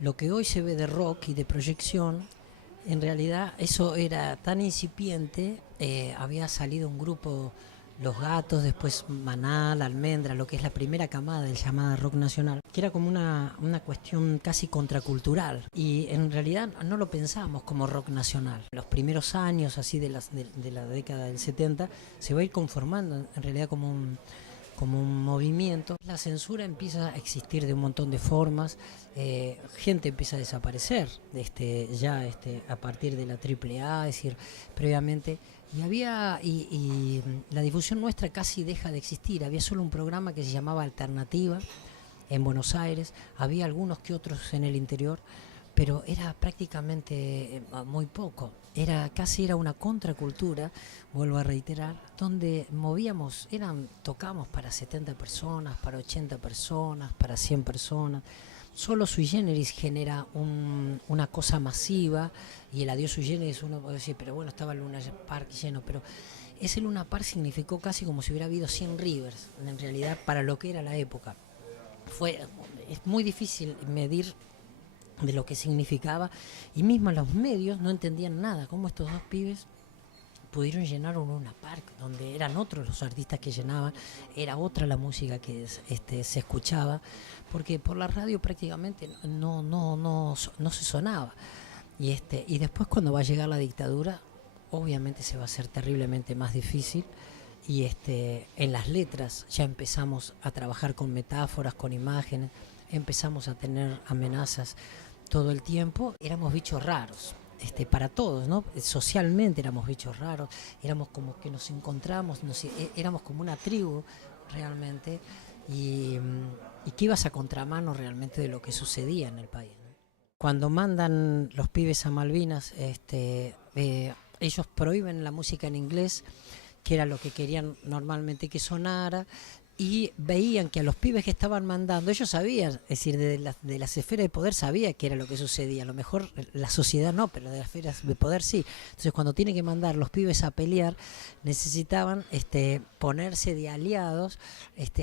Lo que hoy se ve de rock y de proyección, en realidad eso era tan incipiente, había salido un grupo, Los Gatos, después Maná, La Almendra, lo que es la primera camada del llamada rock nacional, que era como una cuestión casi contracultural. Y en realidad no lo pensábamos como rock nacional. Los primeros años así de la década del 70 se va a ir conformando en realidad como un movimiento. La censura empieza a existir de un montón de formas, gente empieza a desaparecer a partir de la AAA, es decir, previamente, y la difusión nuestra casi deja de existir. Había solo un programa que se llamaba Alternativa en Buenos Aires, había algunos que otros en el interior, pero era prácticamente muy poco. Era una contracultura, vuelvo a reiterar, donde tocamos para 70 personas, para 80 personas, para 100 personas. Solo Sui Generis genera una cosa masiva, y el adiós Sui Generis uno puede decir, pero bueno, estaba el Luna Park lleno, pero ese Luna Park significó casi como si hubiera habido 100 Rivers, en realidad, para lo que era la época. Es muy difícil medir de lo que significaba, y mismo los medios no entendían nada, cómo estos dos pibes pudieron llenar un Luna Park, donde eran otros los artistas que llenaban, era otra la música que se escuchaba, porque por la radio prácticamente no se sonaba. Y después, cuando va a llegar la dictadura, obviamente se va a hacer terriblemente más difícil. En las letras ya empezamos a trabajar con metáforas, con imágenes, empezamos a tener amenazas todo el tiempo. Éramos bichos raros, para todos, ¿no? Socialmente éramos bichos raros, éramos como que nos encontramos, éramos como una tribu realmente, y, y que ibas a contramano realmente de lo que sucedía en el país, ¿no? Cuando mandan los pibes a Malvinas, ellos prohíben la música en inglés, que era lo que querían normalmente que sonara, y veían que a los pibes que estaban mandando, ellos sabían, es decir, de las esferas de poder sabía que era lo que sucedía, a lo mejor la sociedad no, pero de las esferas de poder sí. Entonces, cuando tienen que mandar los pibes a pelear, necesitaban ponerse de aliados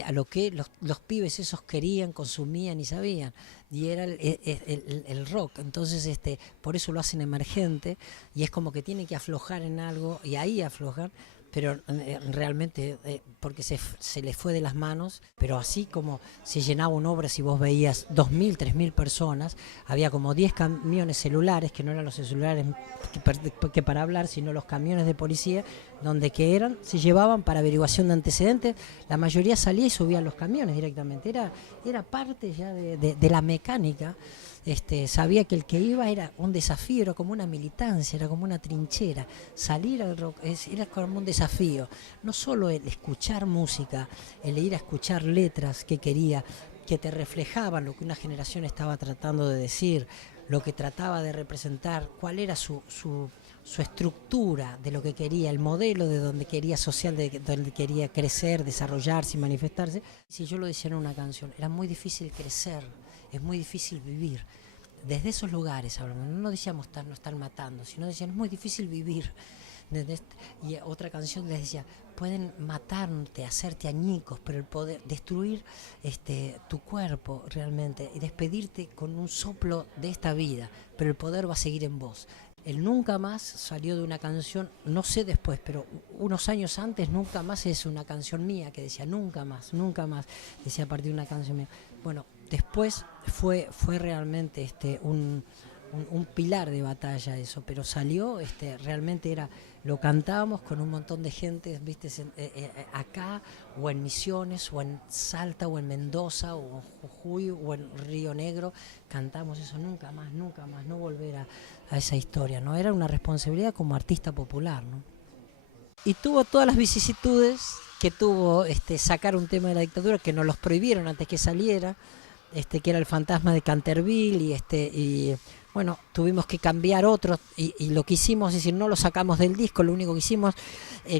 a lo que los pibes esos querían, consumían y sabían, y era el rock. Entonces, por eso lo hacen emergente, y es como que tienen que aflojar en algo, y ahí aflojan, pero realmente porque se les fue de las manos. Pero así como se llenaba una obra, si vos veías 2.000, 3.000 personas, había como 10 camiones celulares, que no eran los celulares que para hablar, sino los camiones de policía, donde se llevaban para averiguación de antecedentes. La mayoría salía y subía los camiones directamente, era parte ya de la mecánica. Sabía que el que iba era un desafío, era como una militancia, era como una trinchera. Salir al rock era como un desafío, no solo el escuchar música, el ir a escuchar letras que te reflejaban lo que una generación estaba tratando de decir, lo que trataba de representar, cuál era su estructura de lo que quería, el modelo de donde quería social, de donde quería crecer, desarrollarse y manifestarse. Si yo lo decía en una canción, era muy difícil crecer, es muy difícil vivir. Desde esos lugares hablamos, no decíamos no están matando, sino decían es muy difícil vivir. Y otra canción les decía, pueden matarte, hacerte añicos, pero el poder destruir tu cuerpo realmente y despedirte con un soplo de esta vida, pero el poder va a seguir en vos. El Nunca Más salió de una canción, no sé después, pero unos años antes, Nunca Más es una canción mía que decía Nunca Más, decía a partir de una canción mía. Bueno, después fue realmente un pilar de batalla eso, pero salió, realmente lo cantábamos con un montón de gente, viste, acá, o en Misiones, o en Salta, o en Mendoza, o en Jujuy, o en Río Negro, cantamos eso, nunca más, no volver a esa historia, ¿no? Era una responsabilidad como artista popular, ¿no? Y tuvo todas las vicisitudes que tuvo sacar un tema de la dictadura, que nos los prohibieron antes que saliera, que era El Fantasma de Canterville, y bueno, tuvimos que cambiar otro, y lo que hicimos, es decir, no lo sacamos del disco, lo único que hicimos,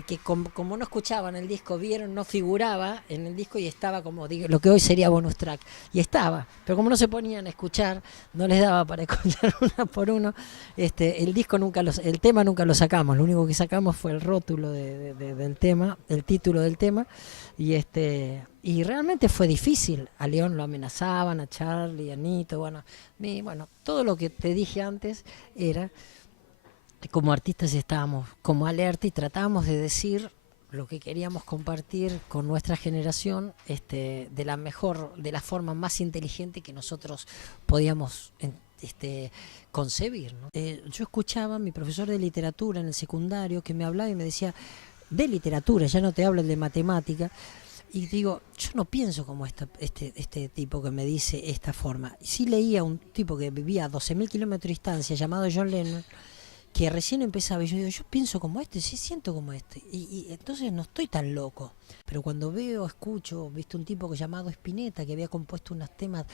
que como no escuchaban el disco, vieron, no figuraba en el disco, y estaba como lo que hoy sería bonus track, y estaba, pero como no se ponían a escuchar, no les daba para escuchar una por uno. El tema nunca lo sacamos, lo único que sacamos fue el rótulo del tema, el título del tema, y Y realmente fue difícil. A León lo amenazaban, a Charlie, a Nito, bueno, todo lo que te dije antes era que como artistas estábamos como alerta y tratábamos de decir lo que queríamos compartir con nuestra generación de la mejor, de la forma más inteligente que nosotros podíamos concebir, ¿no? Yo escuchaba a mi profesor de literatura en el secundario que me hablaba y me decía, de literatura, ya no te hablo de matemática, y digo, yo no pienso como este tipo que me dice esta forma. Sí leía un tipo que vivía a 12.000 kilómetros de distancia, llamado John Lennon, que recién empezaba, y yo digo, yo pienso como este, sí siento como este, y entonces no estoy tan loco. Pero cuando veo, escucho, viste un tipo llamado Spinetta, que había compuesto unos temas,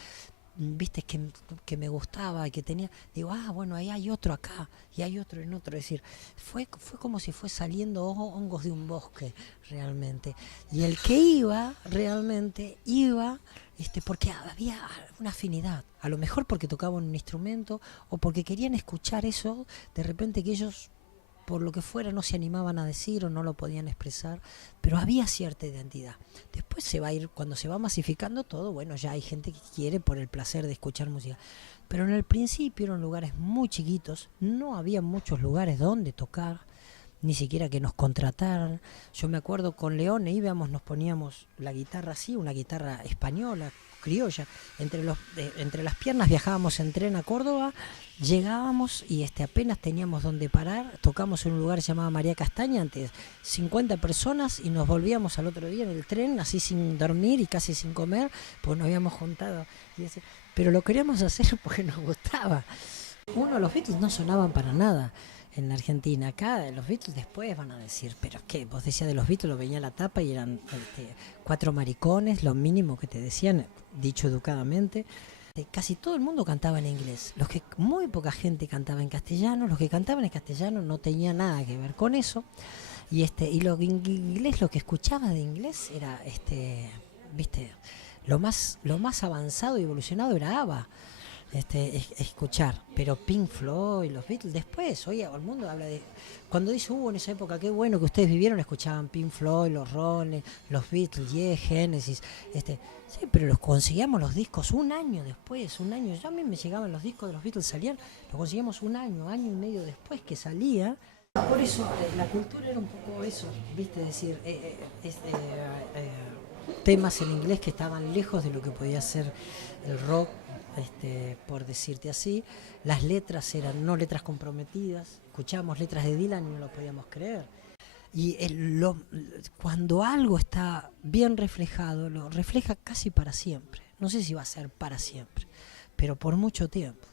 viste, que me gustaba y que tenía, digo, bueno, ahí hay otro acá, y hay otro en otro, es decir, fue como si fue saliendo hongos de un bosque, realmente. Y el que iba, realmente, iba porque había una afinidad, a lo mejor porque tocaban un instrumento o porque querían escuchar eso, de repente que ellos, por lo que fuera, no se animaban a decir o no lo podían expresar, pero había cierta identidad. Después se va a ir, cuando se va masificando todo, bueno, ya hay gente que quiere por el placer de escuchar música, pero en el principio eran lugares muy chiquitos, no había muchos lugares donde tocar, ni siquiera que nos contrataran. Yo me acuerdo con Leone íbamos, nos poníamos la guitarra así, una guitarra española, criolla, entre las piernas, viajábamos en tren a Córdoba, llegábamos y apenas teníamos donde parar, tocamos en un lugar llamado María Castaña, ante 50 personas, y nos volvíamos al otro día en el tren, así sin dormir y casi sin comer, pues nos habíamos juntado. Pero lo queríamos hacer porque nos gustaba. Los Beatles no sonaban para nada en la Argentina. Acá los Beatles después van a decir, pero ¿qué? Vos decías de los Beatles, venía la tapa y eran cuatro maricones, lo mínimo que te decían, dicho educadamente. Casi todo el mundo cantaba en inglés. Muy poca gente cantaba en castellano. Los que cantaban en castellano no tenía nada que ver con eso. Y lo inglés, lo que escuchaba de inglés era viste, lo más avanzado y evolucionado era ABBA. Escuchar, pero Pink Floyd, los Beatles, después, hoy el mundo habla de, cuando dice, en esa época, qué bueno que ustedes vivieron, escuchaban Pink Floyd, los Rolling, los Beatles, Genesis, sí, pero los conseguíamos los discos un año después, ya a mí me llegaban los discos de los Beatles, salían, los conseguíamos año y medio después que salía. Por eso la cultura era un poco eso, viste, decir, temas en inglés que estaban lejos de lo que podía ser el rock, por decirte así. Las letras eran no letras comprometidas, escuchábamos letras de Dylan y no lo podíamos creer. Y cuando algo está bien reflejado, lo refleja casi para siempre. No sé si va a ser para siempre, pero por mucho tiempo.